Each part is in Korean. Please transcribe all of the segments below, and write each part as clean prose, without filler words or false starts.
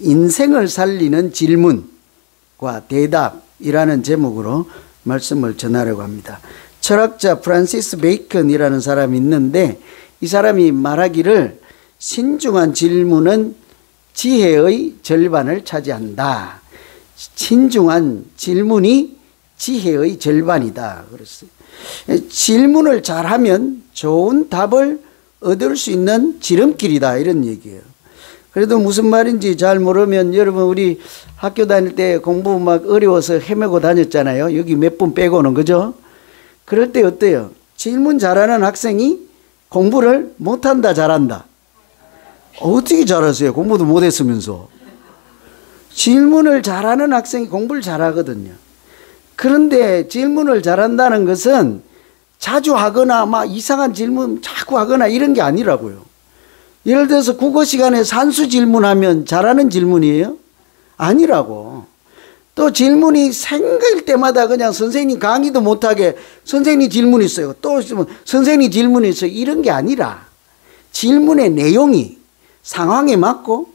인생을 살리는 질문과 대답이라는 제목으로 말씀을 전하려고 합니다. 철학자 프란시스 베이컨이라는 사람이 있는데 이 사람이 말하기를 신중한 질문은 지혜의 절반을 차지한다. 신중한 질문이 지혜의 절반이다. 그랬어요. 질문을 잘하면 좋은 답을 얻을 수 있는 지름길이다. 이런 얘기예요. 그래도 무슨 말인지 잘 모르면 여러분 우리 학교 다닐 때 공부 막 어려워서 헤매고 다녔잖아요. 여기 몇 분 빼고는. 그죠? 그럴 때 어때요? 질문 잘하는 학생이 공부를 못한다 잘한다? 어떻게 잘하세요? 공부도 못했으면서. 질문을 잘하는 학생이 공부를 잘하거든요. 그런데 질문을 잘한다는 것은 자주 하거나 막 이상한 질문 자꾸 하거나 이런 게 아니라고요. 예를 들어서 국어 시간에 산수 질문하면 잘하는 질문이에요? 아니라고. 또 질문이 생길 때마다 그냥 선생님 강의도 못하게 선생님 질문 있어요. 또 선생님 질문 있어요. 이런 게 아니라 질문의 내용이 상황에 맞고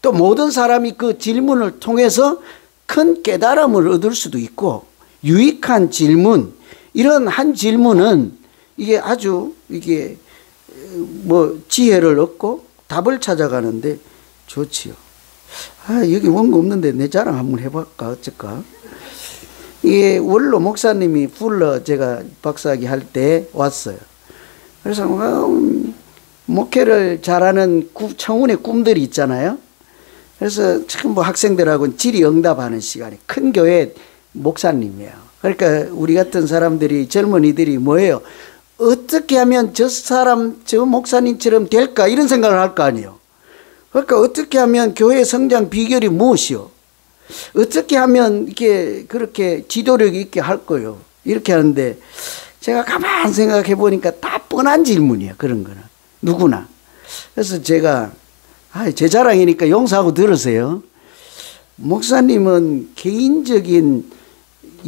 또 모든 사람이 그 질문을 통해서 큰 깨달음을 얻을 수도 있고 유익한 질문, 이런 한 질문은 이게 아주 이게 뭐 지혜를 얻고 답을 찾아가는데 좋지요. 여기 원고 없는데 내 자랑 한번 해볼까 어쩔까. 이게 원로 목사님이 풀러 제가 박사학위 할 때 왔어요. 그래서 목회를 잘하는 청운의 꿈들이 있잖아요. 그래서 참 뭐 학생들하고는 질의응답하는 시간에 큰 교회 목사님이에요. 그러니까 우리 같은 사람들이 젊은이들이 뭐예요? 어떻게 하면 저 사람 저 목사님처럼 될까 이런 생각을 할 거 아니에요. 그러니까 어떻게 하면 교회 성장 비결이 무엇이요? 어떻게 하면 이렇게 그렇게 지도력 있게 할 거요? 이렇게 하는데 제가 가만 생각해 보니까 다 뻔한 질문이에요. 그런 거는 누구나. 그래서 제가 제 자랑이니까 용서하고 들으세요. 목사님은 개인적인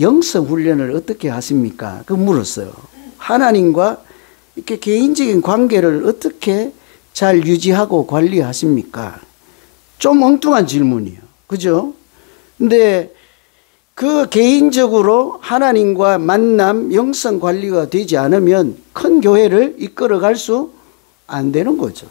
영성 훈련을 어떻게 하십니까? 그 물었어요. 하나님과 이렇게 개인적인 관계를 어떻게 잘 유지하고 관리하십니까? 좀 엉뚱한 질문이에요. 그죠? 근데 그 개인적으로 하나님과 만남, 영성 관리가 되지 않으면 큰 교회를 이끌어갈 수 안 되는 거죠.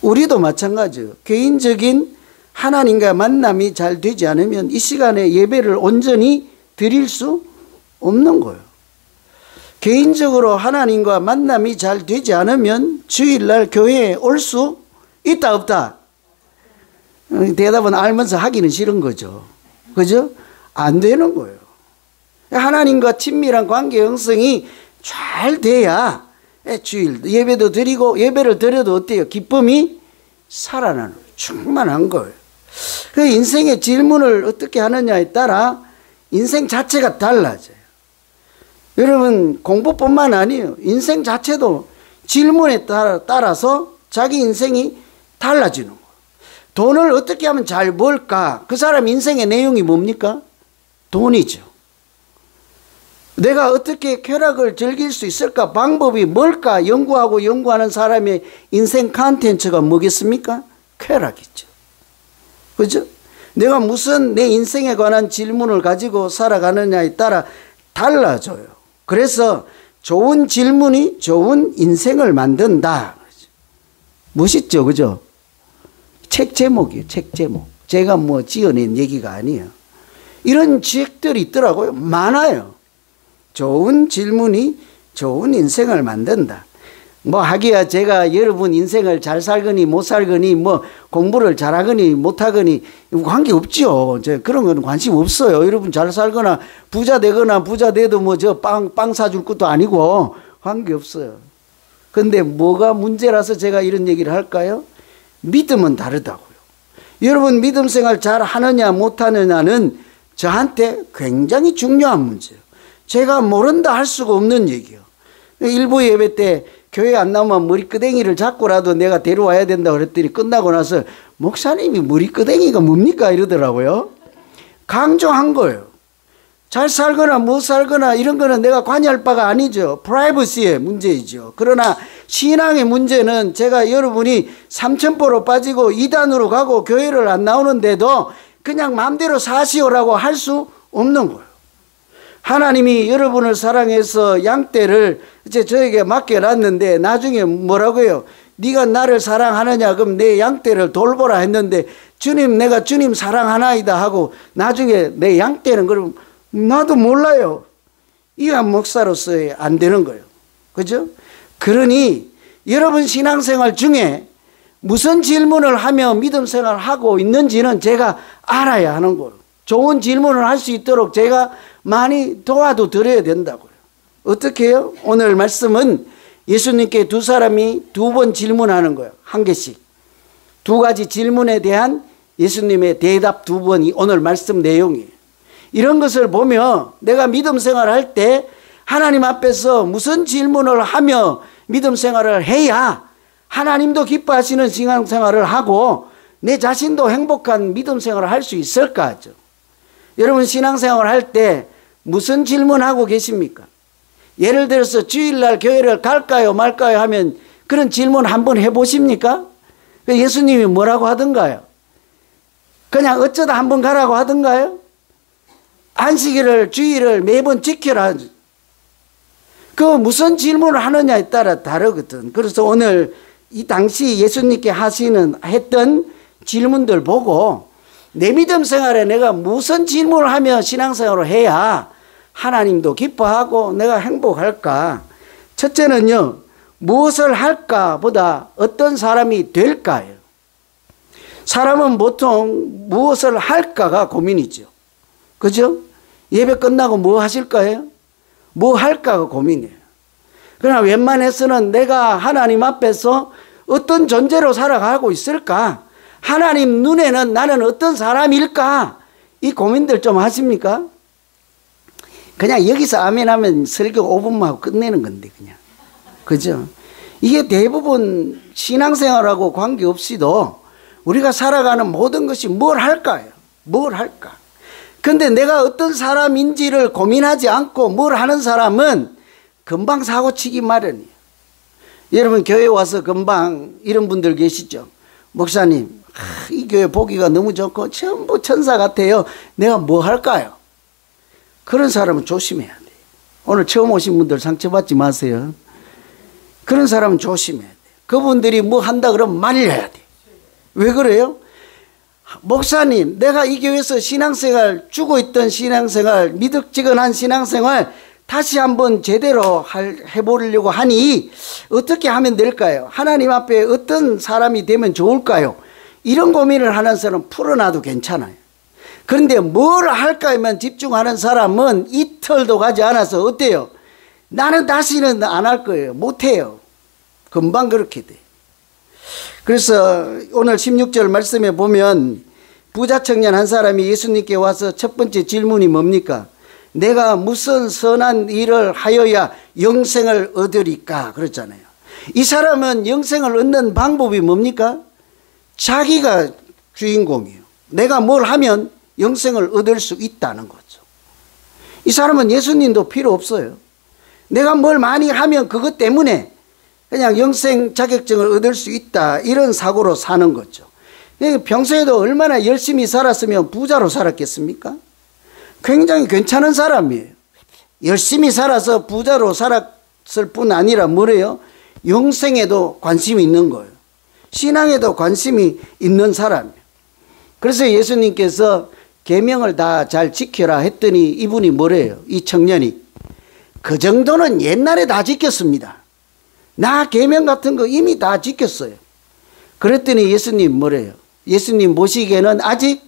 우리도 마찬가지예요. 개인적인 하나님과 만남이 잘 되지 않으면 이 시간에 예배를 온전히 드릴 수 없는 거예요. 개인적으로 하나님과 만남이 잘 되지 않으면 주일날 교회에 올 수 있다 없다? 대답은 알면서 하기는 싫은 거죠. 그죠? 안 되는 거예요. 하나님과 친밀한 관계 형성이 잘 돼야 주일 예배도 드리고 예배를 드려도 어때요? 기쁨이 살아나는 충만한 거예요. 그 인생의 질문을 어떻게 하느냐에 따라 인생 자체가 달라져요. 여러분 공부뿐만 아니에요. 인생 자체도 질문에 따라서 자기 인생이 달라지는 거예요. 돈을 어떻게 하면 잘 벌까? 그 사람 인생의 내용이 뭡니까? 돈이죠. 내가 어떻게 쾌락을 즐길 수 있을까? 방법이 뭘까? 연구하는 사람의 인생 컨텐츠가 뭐겠습니까? 쾌락이죠. 그죠? 내가 무슨 내 인생에 관한 질문을 가지고 살아가느냐에 따라 달라져요. 그래서 좋은 질문이 좋은 인생을 만든다. 멋있죠? 그죠? 책 제목이에요. 책 제목. 제가 뭐 지어낸 얘기가 아니에요. 이런 책들이 있더라고요. 많아요. 좋은 질문이 좋은 인생을 만든다. 뭐 하기야 제가 여러분 인생을 잘 살거니 못 살거니 뭐 공부를 잘하거니 못하거니 관계없죠. 그런 건 관심 없어요. 여러분 잘 살거나 부자 되거나 부자 돼도 뭐 저 빵 사줄 것도 아니고 관계없어요. 근데 뭐가 문제라서 제가 이런 얘기를 할까요? 믿음은 다르다고요. 여러분 믿음 생활 잘 하느냐 못하느냐는 저한테 굉장히 중요한 문제예요. 제가 모른다 할 수가 없는 얘기예요. 일부 예배 때 교회 안 나오면 머리끄댕이를 잡고라도 내가 데려와야 된다고 그랬더니 끝나고 나서 목사님이 머리끄댕이가 뭡니까? 이러더라고요. 강조한 거예요. 잘 살거나 못 살거나 이런 거는 내가 관여할 바가 아니죠. 프라이버시의 문제이죠. 그러나 신앙의 문제는 제가 여러분이 삼천포로 빠지고 이단으로 가고 교회를 안 나오는데도 그냥 마음대로 사시오라고 할 수 없는 거예요. 하나님이 여러분을 사랑해서 양떼를 이제 저에게 맡겨놨는데 나중에 뭐라고 해요? 네가 나를 사랑하느냐? 그럼 내 양떼를 돌보라 했는데 주님 내가 주님 사랑하나이다 하고 나중에 내 양떼는 그럼 나도 몰라요. 이한 목사로서의 안 되는 거예요. 그죠? 그러니 여러분 신앙생활 중에 무슨 질문을 하며 믿음 생활을 하고 있는지는 제가 알아야 하는 거예요. 좋은 질문을 할 수 있도록 제가 많이 도와도 드려야 된다고요. 어떻게 해요? 오늘 말씀은 예수님께 두 사람이 두 번 질문하는 거예요. 한 개씩. 두 가지 질문에 대한 예수님의 대답 두 번이 오늘 말씀 내용이에요. 이런 것을 보며 내가 믿음 생활을 할 때 하나님 앞에서 무슨 질문을 하며 믿음 생활을 해야 하나님도 기뻐하시는 신앙생활을 하고 내 자신도 행복한 믿음 생활을 할 수 있을까 하죠. 여러분 신앙생활을 할 때 무슨 질문하고 계십니까? 예를 들어서 주일날 교회를 갈까요 말까요 하면 그런 질문 한번 해보십니까? 예수님이 뭐라고 하던가요? 그냥 어쩌다 한번 가라고 하던가요? 안식일을 주일을 매번 지켜라. 그 무슨 질문을 하느냐에 따라 다르거든. 그래서 오늘 이 당시 예수님께 했던 질문들 보고 내 믿음 생활에 내가 무슨 질문을 하며 신앙생활을 해야 하나님도 기뻐하고 내가 행복할까? 첫째는요, 무엇을 할까 보다 어떤 사람이 될까요? 사람은 보통 무엇을 할까가 고민이죠. 그죠? 예배 끝나고 뭐 하실까요? 뭐 할까가 고민이에요. 그러나 웬만해서는 내가 하나님 앞에서 어떤 존재로 살아가고 있을까? 하나님 눈에는 나는 어떤 사람일까? 이 고민들 좀 하십니까? 그냥 여기서 아멘 하면 설교 5분만 하고 끝내는 건데 그냥. 그죠? 이게 대부분 신앙생활하고 관계없이도 우리가 살아가는 모든 것이 뭘 할까요? 뭘 할까? 근데 내가 어떤 사람인지를 고민하지 않고 뭘 하는 사람은 금방 사고치기 마련이에요. 여러분 교회 와서 금방 이런 분들 계시죠? 목사님, 이 교회 보기가 너무 좋고 전부 천사 같아요. 내가 뭐 할까요? 그런 사람은 조심해야 돼요. 오늘 처음 오신 분들 상처받지 마세요. 그런 사람은 조심해야 돼요. 그분들이 뭐 한다 그러면 말려야 돼요. 왜 그래요? 목사님, 내가 이 교회에서 신앙생활, 주고 있던 신앙생활, 미득지근한 신앙생활 다시 한번 제대로 해보려고 하니 어떻게 하면 될까요? 하나님 앞에 어떤 사람이 되면 좋을까요? 이런 고민을 하는 사람은 풀어놔도 괜찮아요. 그런데 뭘 할까에만 집중하는 사람은 이틀도 가지 않아서 어때요? 나는 다시는 안 할 거예요. 못해요. 금방 그렇게 돼요. 그래서 오늘 16절 말씀에 보면 부자 청년 한 사람이 예수님께 와서 첫 번째 질문이 뭡니까? 내가 무슨 선한 일을 하여야 영생을 얻으리까? 그랬잖아요. 이 사람은 영생을 얻는 방법이 뭡니까? 자기가 주인공이에요. 내가 뭘 하면 영생을 얻을 수 있다는 거죠. 이 사람은 예수님도 필요 없어요. 내가 뭘 많이 하면 그것 때문에 그냥 영생 자격증을 얻을 수 있다, 이런 사고로 사는 거죠. 평소에도 얼마나 열심히 살았으면 부자로 살았겠습니까? 굉장히 괜찮은 사람이에요. 열심히 살아서 부자로 살았을 뿐 아니라 뭐래요? 영생에도 관심이 있는 거예요. 신앙에도 관심이 있는 사람이에요. 그래서 예수님께서 계명을 다 잘 지켜라 했더니 이분이 뭐래요? 이 청년이 그 정도는 옛날에 다 지켰습니다. 나 계명 같은 거 이미 다 지켰어요. 그랬더니 예수님 뭐래요? 예수님 보시기에는 아직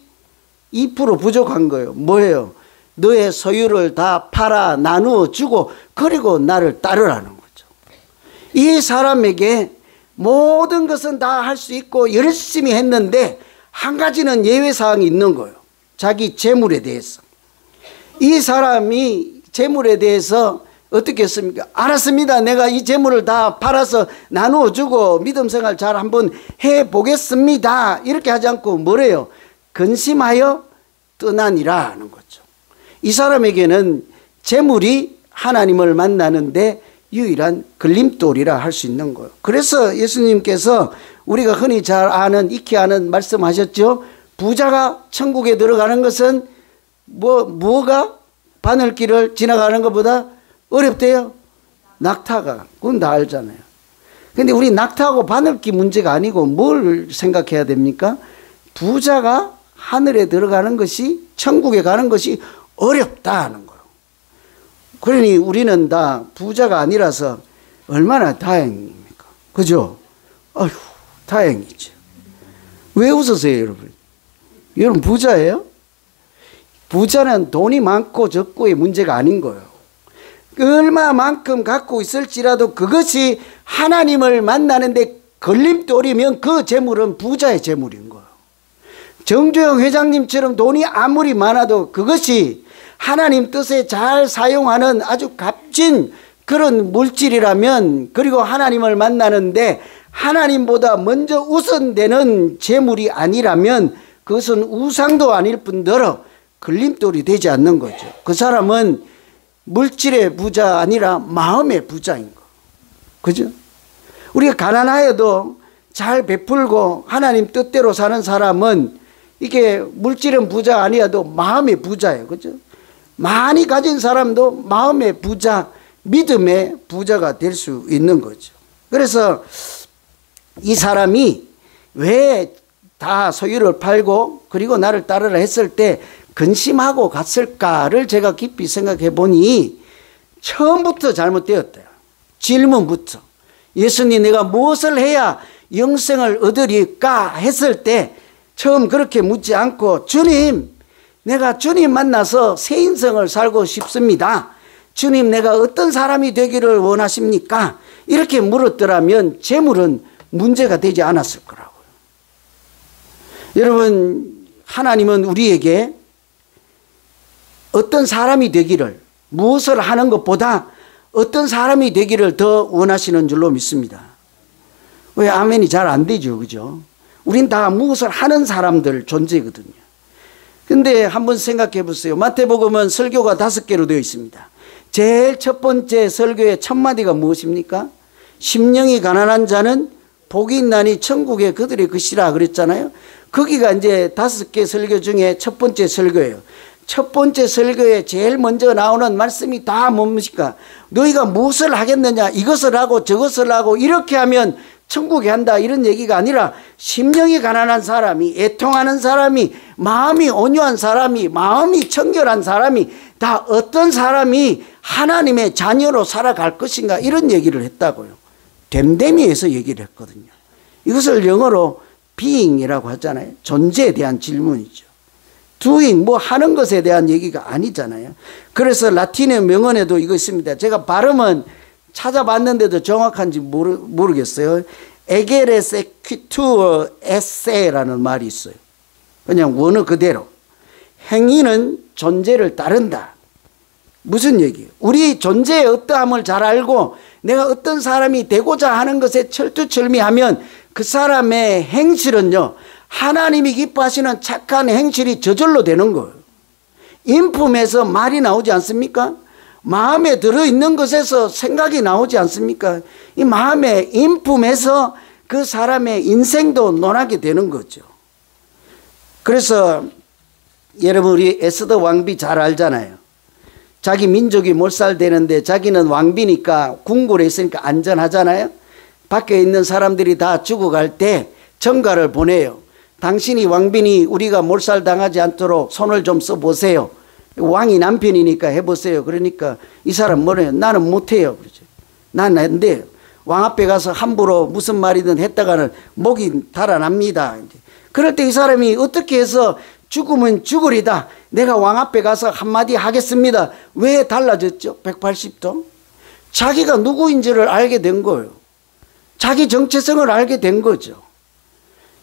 2% 부족한 거예요. 뭐예요? 너의 소유를 다 팔아 나누어 주고 그리고 나를 따르라는 거죠. 이 사람에게 모든 것은 다 할 수 있고 열심히 했는데 한 가지는 예외사항이 있는 거예요. 자기 재물에 대해서. 이 사람이 재물에 대해서 어떻게 했습니까? 알았습니다. 내가 이 재물을 다 팔아서 나누어 주고 믿음 생활 잘 한번 해보겠습니다. 이렇게 하지 않고 뭐래요? 근심하여 떠나니라 하는 거죠. 이 사람에게는 재물이 하나님을 만나는데 유일한 걸림돌이라 할 수 있는 거예요. 그래서 예수님께서 우리가 흔히 잘 아는, 익히 아는 말씀하셨죠. 부자가 천국에 들어가는 것은 뭐가 바늘길을 지나가는 것보다 어렵대요? 낙타가. 그건 다 알잖아요. 근데 우리 낙타하고 바늘길 문제가 아니고 뭘 생각해야 됩니까? 부자가 하늘에 들어가는 것이, 천국에 가는 것이 어렵다 하는 거예요. 그러니 우리는 다 부자가 아니라서 얼마나 다행입니까? 그죠? 아휴, 다행이죠. 왜 웃으세요, 여러분? 여러분 부자예요? 부자는 돈이 많고 적고의 문제가 아닌 거예요. 얼마만큼 갖고 있을지라도 그것이 하나님을 만나는데 걸림돌이면 그 재물은 부자의 재물인 거예요. 정주영 회장님처럼 돈이 아무리 많아도 그것이 하나님 뜻에 잘 사용하는 아주 값진 그런 물질이라면, 그리고 하나님을 만나는데 하나님보다 먼저 우선되는 재물이 아니라면 그것은 우상도 아닐 뿐더러 걸림돌이 되지 않는 거죠. 그 사람은 물질의 부자 아니라 마음의 부자인 거. 그죠? 우리가 가난하여도 잘 베풀고 하나님 뜻대로 사는 사람은 이게 물질은 부자 아니어도 마음의 부자예요. 그죠? 많이 가진 사람도 마음의 부자, 믿음의 부자가 될 수 있는 거죠. 그래서 이 사람이 왜 다 소유를 팔고 그리고 나를 따르라 했을 때 근심하고 갔을까를 제가 깊이 생각해 보니 처음부터 잘못되었대요. 질문부터. 예수님, 내가 무엇을 해야 영생을 얻으리까 했을 때 처음 그렇게 묻지 않고, 주님, 내가 주님 만나서 새 인생을 살고 싶습니다. 주님, 내가 어떤 사람이 되기를 원하십니까? 이렇게 물었더라면 재물은 문제가 되지 않았을 거라고요. 여러분, 하나님은 우리에게 어떤 사람이 되기를, 무엇을 하는 것보다 어떤 사람이 되기를 더 원하시는 줄로 믿습니다. 왜 아멘이 잘 안 되죠, 그죠? 우린 다 무엇을 하는 사람들 존재거든요. 근데 한번 생각해 보세요. 마태복음은 설교가 5개로 되어 있습니다. 제일 첫 번째 설교의 첫 마디가 무엇입니까? 심령이 가난한 자는 복이 있나니 천국에 그들의 것이라 그랬잖아요. 거기가 이제 5개 설교 중에 첫 번째 설교예요. 첫 번째 설교에 제일 먼저 나오는 말씀이 다 뭡니까? 너희가 무엇을 하겠느냐, 이것을 하고 저것을 하고 이렇게 하면 천국에 한다, 이런 얘기가 아니라 심령이 가난한 사람이, 애통하는 사람이, 마음이 온유한 사람이, 마음이 청결한 사람이 다 어떤 사람이 하나님의 자녀로 살아갈 것인가, 이런 얘기를 했다고요. 됨됨이에서 얘기를 했거든요. 이것을 영어로 being이라고 하잖아요. 존재에 대한 질문이죠. doing, 뭐 하는 것에 대한 얘기가 아니잖아요. 그래서 라틴의 명언에도 이거 있습니다. 제가 발음은 찾아봤는데도 정확한지 모르겠어요. 에게레 세퀴투어 에세라는 말이 있어요. 그냥 원어 그대로. 행위는 존재를 따른다. 무슨 얘기예요? 우리 존재의 어떠함을 잘 알고 내가 어떤 사람이 되고자 하는 것에 철두철미하면 그 사람의 행실은요, 하나님이 기뻐하시는 착한 행실이 저절로 되는 거예요. 인품에서 말이 나오지 않습니까? 마음에 들어있는 것에서 생각이 나오지 않습니까? 이 마음의 인품에서 그 사람의 인생도 논하게 되는 거죠. 그래서 여러분, 우리 에스더 왕비 잘 알잖아요. 자기 민족이 몰살되는데 자기는 왕비니까 궁궐에 있으니까 안전하잖아요. 밖에 있는 사람들이 다 죽어갈 때 전가를 보내요. 당신이 왕비니 우리가 몰살당하지 않도록 손을 좀 써보세요. 왕이 남편이니까 해보세요. 그러니까 이 사람 뭐래요? 나는 못해요. 그러죠. 나는 안 돼요. 왕 앞에 가서 함부로 무슨 말이든 했다가는 목이 달아납니다. 그럴 때 이 사람이 어떻게 해서 죽으면 죽으리다, 내가 왕 앞에 가서 한마디 하겠습니다. 왜 달라졌죠? 180도. 자기가 누구인지를 알게 된 거예요. 자기 정체성을 알게 된 거죠.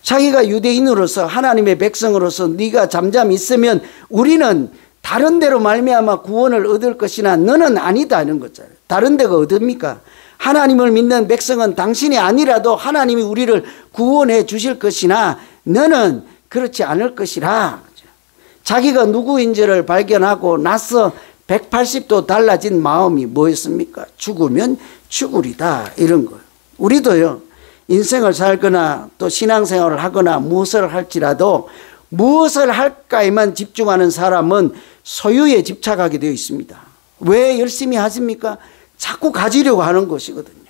자기가 유대인으로서, 하나님의 백성으로서 네가 잠잠히 있으면 우리는 다른 데로 말미암아 구원을 얻을 것이나 너는 아니다 하는 거잖아요. 다른 데가 어딥니까? 하나님을 믿는 백성은 당신이 아니라도 하나님이 우리를 구원해 주실 것이나 너는 그렇지 않을 것이라. 자기가 누구인지를 발견하고 나서 180도 달라진 마음이 뭐였습니까? 죽으면 죽으리다, 이런 거예요. 우리도요, 인생을 살거나 또 신앙생활을 하거나 무엇을 할지라도 무엇을 할까에만 집중하는 사람은 소유에 집착하게 되어 있습니다. 왜 열심히 하십니까? 자꾸 가지려고 하는 것이거든요.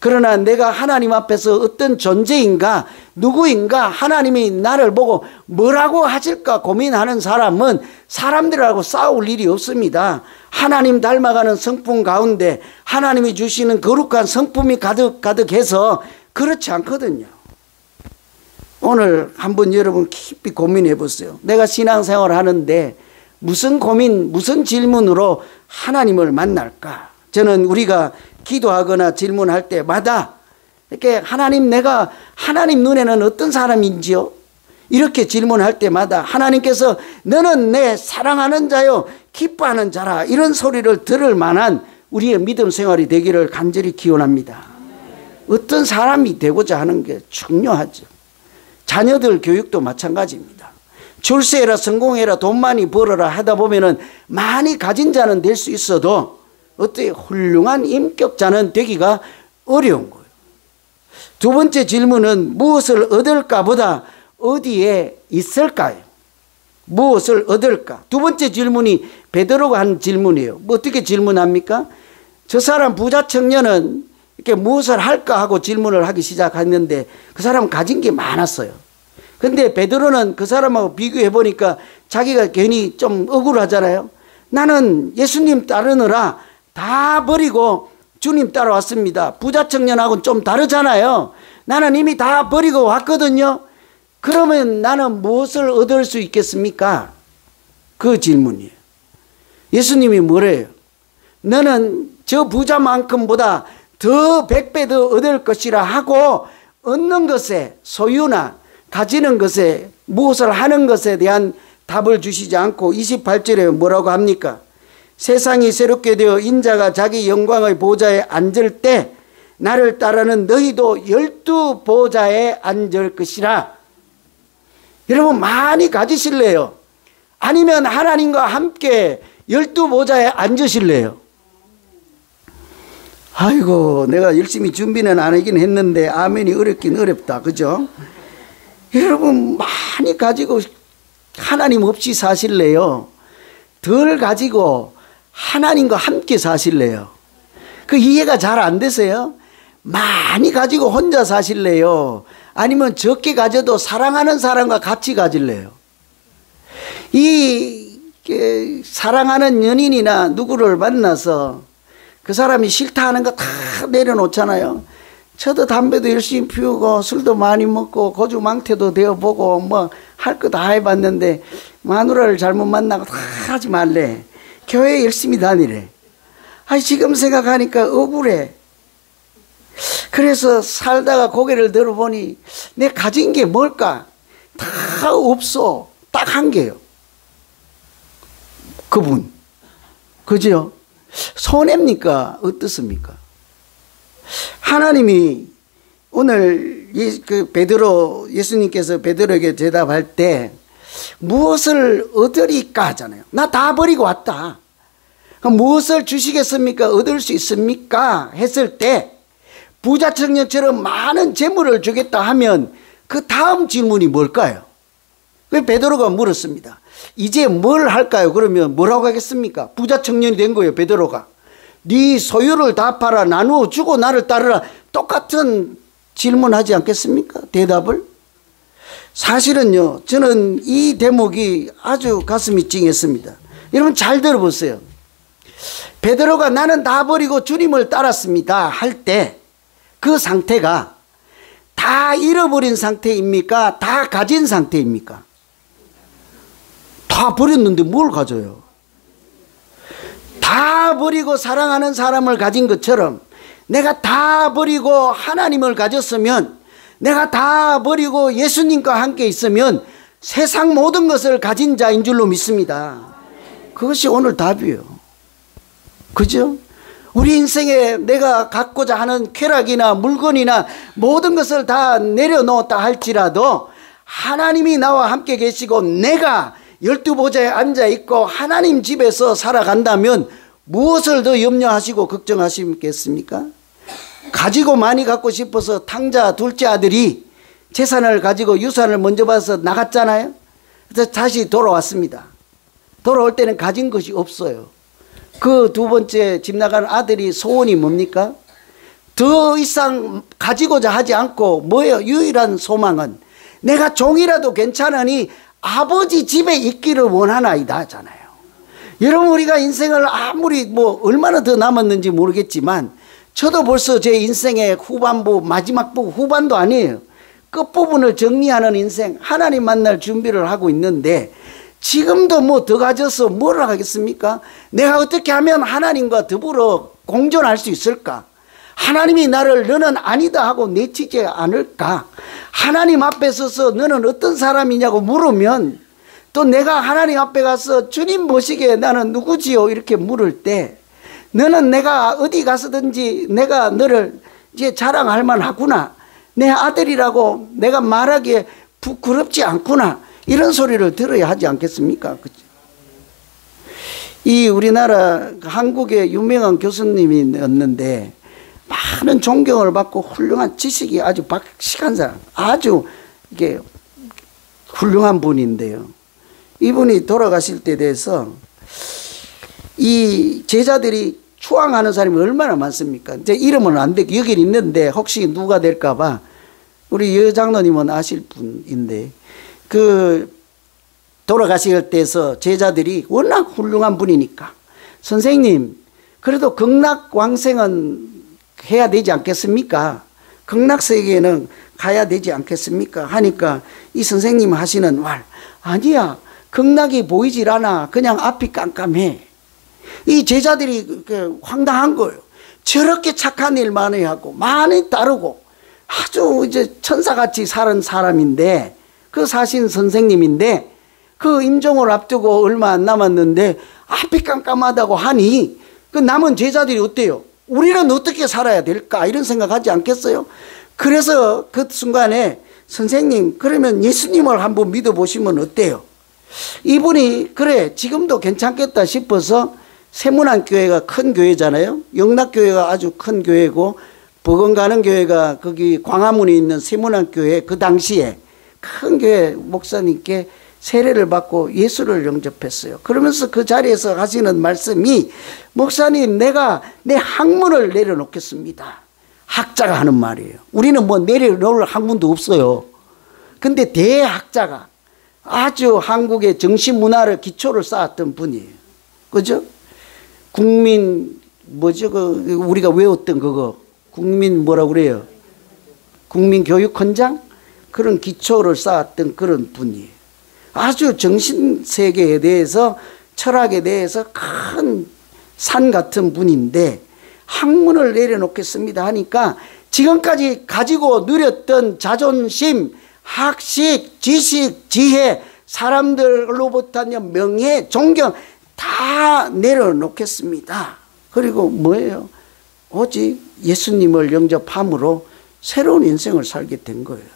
그러나 내가 하나님 앞에서 어떤 존재인가, 누구인가, 하나님이 나를 보고 뭐라고 하실까 고민하는 사람은 사람들하고 싸울 일이 없습니다. 하나님 닮아가는 성품 가운데 하나님이 주시는 거룩한 성품이 가득해서 그렇지 않거든요. 오늘 한번 여러분 깊이 고민해 보세요. 내가 신앙생활을 하는데 무슨 고민, 무슨 질문으로 하나님을 만날까? 저는 우리가 기도하거나 질문할 때마다 이렇게 하나님, 내가 하나님 눈에는 어떤 사람인지요? 이렇게 질문할 때마다 하나님께서 너는 내 사랑하는 자요 기뻐하는 자라, 이런 소리를 들을 만한 우리의 믿음 생활이 되기를 간절히 기원합니다. 어떤 사람이 되고자 하는 게 중요하죠. 자녀들 교육도 마찬가지입니다. 출세해라, 성공해라, 돈 많이 벌어라 하다 보면은 많이 가진 자는 될 수 있어도 어떻게 훌륭한 인격자는 되기가 어려운 거예요. 두 번째 질문은 무엇을 얻을까 보다 어디에 있을까요? 무엇을 얻을까? 두 번째 질문이 베드로가 한 질문이에요. 뭐 어떻게 질문합니까? 저 사람 부자 청년은 이렇게 무엇을 할까 하고 질문을 하기 시작했는데 그 사람은 가진 게 많았어요. 근데 베드로는 그 사람하고 비교해 보니까 자기가 괜히 좀 억울하잖아요. 나는 예수님 따르느라 다 버리고 주님 따라왔습니다. 부자 청년하고는 좀 다르잖아요. 나는 이미 다 버리고 왔거든요. 그러면 나는 무엇을 얻을 수 있겠습니까? 그 질문이에요. 예수님이 뭐래요? 너는 저 부자만큼보다 더 100배 더 얻을 것이라 하고 얻는 것에, 소유나 가지는 것에, 무엇을 하는 것에 대한 답을 주시지 않고 28절에 뭐라고 합니까? 세상이 새롭게 되어 인자가 자기 영광의 보좌에 앉을 때 나를 따르는 너희도 12 보좌에 앉을 것이라. 여러분, 많이 가지실래요? 아니면 하나님과 함께 12 보좌에 앉으실래요? 아이고, 내가 열심히 준비는 안 하긴 했는데 아멘이 어렵긴 어렵다, 그죠? 여러분, 많이 가지고 하나님 없이 사실래요? 덜 가지고 하나님과 함께 사실래요? 그 이해가 잘 안 되세요? 많이 가지고 혼자 사실래요? 아니면 적게 가져도 사랑하는 사람과 같이 가질래요? 이 사랑하는 연인이나 누구를 만나서 그 사람이 싫다 하는 거 다 내려놓잖아요. 저도 담배도 열심히 피우고 술도 많이 먹고 고주망태도 되어보고 뭐 할 거 다 해봤는데 마누라를 잘못 만나고 다 하지 말래. 교회 열심히 다니래. 아니, 지금 생각하니까 억울해. 그래서 살다가 고개를 들어보니 내 가진 게 뭘까? 다 없어. 딱 한 개요. 그분. 그죠? 손해입니까? 어떻습니까? 하나님이 오늘 베드로, 예수님께서 베드로에게 대답할 때 무엇을 얻으리까 하잖아요. 나 다 버리고 왔다. 무엇을 주시겠습니까? 얻을 수 있습니까? 했을 때 부자 청년처럼 많은 재물을 주겠다 하면 그 다음 질문이 뭘까요? 그 베드로가 물었습니다. 이제 뭘 할까요? 그러면 뭐라고 하겠습니까? 부자 청년이 된 거예요, 베드로가. 네 소유를 다 팔아 나누어 주고 나를 따르라. 똑같은 질문하지 않겠습니까? 대답을. 사실은요, 저는 이 대목이 아주 가슴이 찡했습니다. 여러분 잘 들어보세요. 베드로가 나는 다 버리고 주님을 따랐습니다 할 때 그 상태가 다 잃어버린 상태입니까? 다 가진 상태입니까? 다 버렸는데 뭘 가져요? 다 버리고 사랑하는 사람을 가진 것처럼 내가 다 버리고 하나님을 가졌으면, 내가 다 버리고 예수님과 함께 있으면 세상 모든 것을 가진 자인 줄로 믿습니다. 그것이 오늘 답이에요. 그죠? 우리 인생에 내가 갖고자 하는 쾌락이나 물건이나 모든 것을 다 내려놓았다 할지라도 하나님이 나와 함께 계시고 내가 열두 보좌에 앉아 있고 하나님 집에서 살아간다면 무엇을 더 염려하시고 걱정하시겠습니까? 가지고 많이 갖고 싶어서 탕자 둘째 아들이 재산을 가지고 유산을 먼저 받아서 나갔잖아요. 그래서 다시 돌아왔습니다. 돌아올 때는 가진 것이 없어요. 그 두 번째 집 나간 아들이 소원이 뭡니까? 더 이상 가지고자 하지 않고 뭐예요? 유일한 소망은 내가 종이라도 괜찮으니 아버지 집에 있기를 원하나이다 하잖아요. 여러분, 우리가 인생을 아무리 뭐 얼마나 더 남았는지 모르겠지만 저도 벌써 제 인생의 후반부, 마지막 부분, 후반도 아니에요. 끝부분을 정리하는 인생, 하나님 만날 준비를 하고 있는데 지금도 뭐 더 가져서 뭘 하겠습니까? 내가 어떻게 하면 하나님과 더불어 공존할 수 있을까? 하나님이 나를 너는 아니다 하고 내치지 않을까? 하나님 앞에 서서 너는 어떤 사람이냐고 물으면 또 내가 하나님 앞에 가서 주님 보시기에 나는 누구지요? 이렇게 물을 때 너는 내가 어디 가서든지 내가 너를 이제 자랑할 만하구나. 내 아들이라고 내가 말하기에 부끄럽지 않구나. 이런 소리를 들어야 하지 않겠습니까? 이 우리나라 한국의 유명한 교수님이었는데 많은 존경을 받고 훌륭한 지식이 아주 박식한 사람, 아주 이게 훌륭한 분인데요. 이분이 돌아가실 때 대해서 이 제자들이 추앙하는 사람이 얼마나 많습니까? 제 이름은 안 되고 여기 있는데 혹시 누가 될까봐 우리 여 장로님은 아실 분인데 그 돌아가실 때에서 제자들이 워낙 훌륭한 분이니까 선생님 그래도 극락왕생은 해야 되지 않겠습니까? 극락세계에는 가야 되지 않겠습니까? 하니까 이 선생님 하시는 말, 아니야, 극락이 보이질 않아. 그냥 앞이 깜깜해. 이 제자들이 황당한 거예요. 저렇게 착한 일 많이 하고 많이 따르고 아주 이제 천사같이 사는 사람인데, 그 사신 선생님인데 그 임종을 앞두고 얼마 안 남았는데 앞이 깜깜하다고 하니 그 남은 제자들이 어때요? 우리는 어떻게 살아야 될까? 이런 생각하지 않겠어요? 그래서 그 순간에 선생님, 그러면 예수님을 한번 믿어보시면 어때요? 이분이 그래 지금도 괜찮겠다 싶어서 세문안교회가 큰 교회잖아요. 영락교회가 아주 큰 교회고 버금가는 교회가 거기 광화문에 있는 세문안교회, 그 당시에 큰 교회 목사님께 세례를 받고 예수를 영접했어요. 그러면서 그 자리에서 하시는 말씀이, 목사님 내가 내 학문을 내려놓겠습니다. 학자가 하는 말이에요. 우리는 뭐 내려놓을 학문도 없어요. 근데 대학자가 아주 한국의 정신문화를 기초를 쌓았던 분이에요. 그죠? 국민 뭐죠? 그 우리가 외웠던 그거 국민 뭐라고 그래요? 국민교육헌장? 그런 기초를 쌓았던 그런 분이에요. 아주 정신세계에 대해서, 철학에 대해서 큰 산 같은 분인데 학문을 내려놓겠습니다 하니까 지금까지 가지고 누렸던 자존심, 학식, 지식, 지혜, 사람들로부터 명예, 존경 다 내려놓겠습니다. 그리고 뭐예요? 오직 예수님을 영접함으로 새로운 인생을 살게 된 거예요.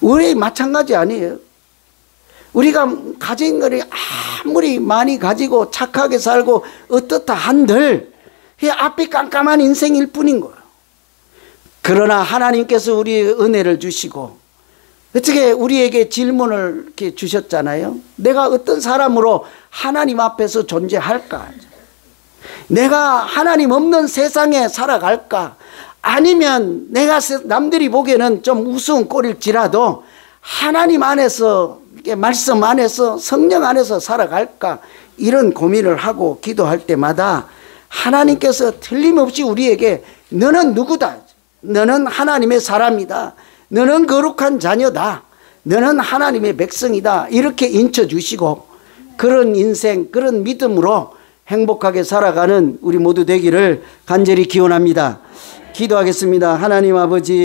우리 마찬가지 아니에요? 우리가 가진 것이 아무리 많이 가지고 착하게 살고 어떻다 한들 앞이 깜깜한 인생일 뿐인 거예요. 그러나 하나님께서 우리의 은혜를 주시고 어떻게 우리에게 질문을 이렇게 주셨잖아요. 내가 어떤 사람으로 하나님 앞에서 존재할까? 내가 하나님 없는 세상에 살아갈까? 아니면 내가 남들이 보기에는 좀 우스운 꼴일지라도 하나님 안에서, 말씀 안에서, 성령 안에서 살아갈까? 이런 고민을 하고 기도할 때마다 하나님께서 틀림없이 우리에게 너는 누구다? 너는 하나님의 사람이다. 너는 거룩한 자녀다. 너는 하나님의 백성이다. 이렇게 인쳐주시고 그런 인생, 그런 믿음으로 행복하게 살아가는 우리 모두 되기를 간절히 기원합니다. 기도하겠습니다. 하나님 아버지,